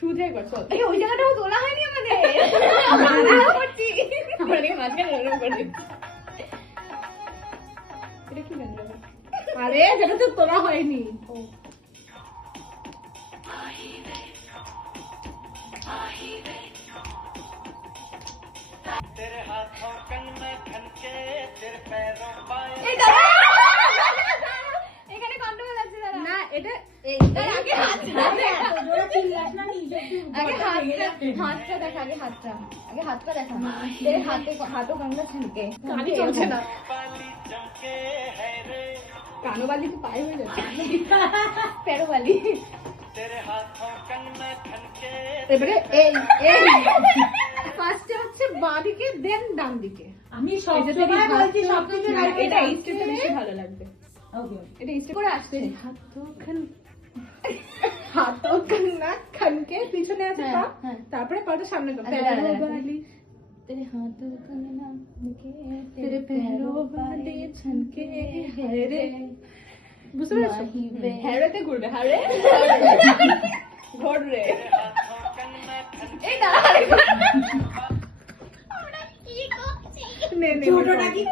শুরু থেকে কর চল। ওই জায়গাটাও তোলা হয়নি আমাদের। মাঝখানে ওরকম করে। এটা কি গান গাবে? আরে সেটা তো তোলা হয়নি। এখানে কন্ট্রোল আছে দাঁড়া। না এটা আগে হাতটা দেখা, আগে হাতটা দেখা। তেরে হাতও কান্না ছুঁকে। কানই চলছে না। কানোবালি তো পায়ে হয়ে যাচ্ছে। পেরোবালি। এবারে এই এই ফার্স্টে হচ্ছে বাঁ দিকে দেন ডান দিকে। আমি সবসময় বলছি সবকিছু এটা এই স্টেপটা বেশি ভালো লাগবে। ওকে এটা স্টেপ করে আসছে হাতও কান্না খানকে পিছনে আছে পা, তারপরে পাটা সামনে দাও। পেরোবালি तेरे हाथों कंगना के तेरे पैरों वाले छनके है रे। বুঝতে পেরেছো? হ্যারেতে ঘুরবে হ্যারে ঘোর রে। এই না আমরা কি করছি? নে নে ছোটটা কি